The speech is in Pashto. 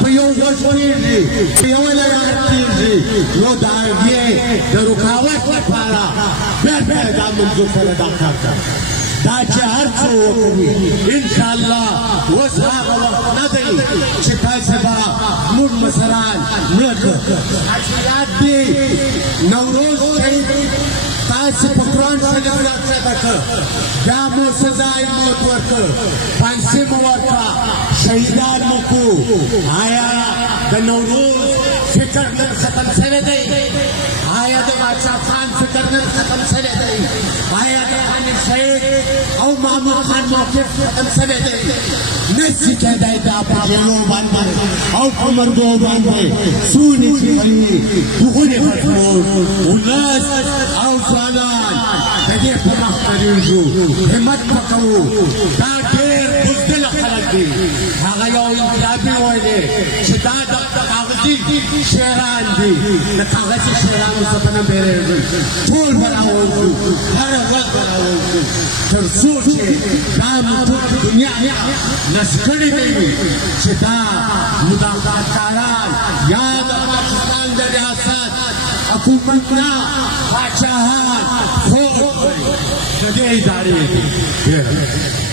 په یو غوږ کېږي په یوه لاره کېږي نو د هغې د رکاوټ لپاره بیا بیا دا منظور سره دا کار کوي دا چې هر څه وکړي انشاءالله اوس هغه وخت نه دی چې تاسې به زموږ مشران یاد دي نوروز چې تاسې په قرآن شریف راڅده کړ بیا مو سزای موت ورکړ پانسي مو ورکړه شهیدان مو کړو آیا د نوروز فکر نن ختم شوی دی آیا د بادشاه خان فکر نن ختم شوی دی آیا د حامد شهید او محمود خان موقف ختم شوی دی نشي کېدی دا په ژړو باندې او په مرګو باندې سونې چې وي هغونې ختموو ولس او ځوانان د دې په مخ درېږو همت به کوو دا ډېر بزدله خلک دي هغه یو انقلابي ویلې چې دا د کاغذي شعران دي د کاغذي شعرانو څخه نه بیریږي ټول به راوځو هره ورځ به راوځو تر څو چې دا موږ دنیا نس کړی دی چې دا مداخلهکاران یا د پاکستان د ریاست حکومت نه پاچاهان خوب د دې ادارې دي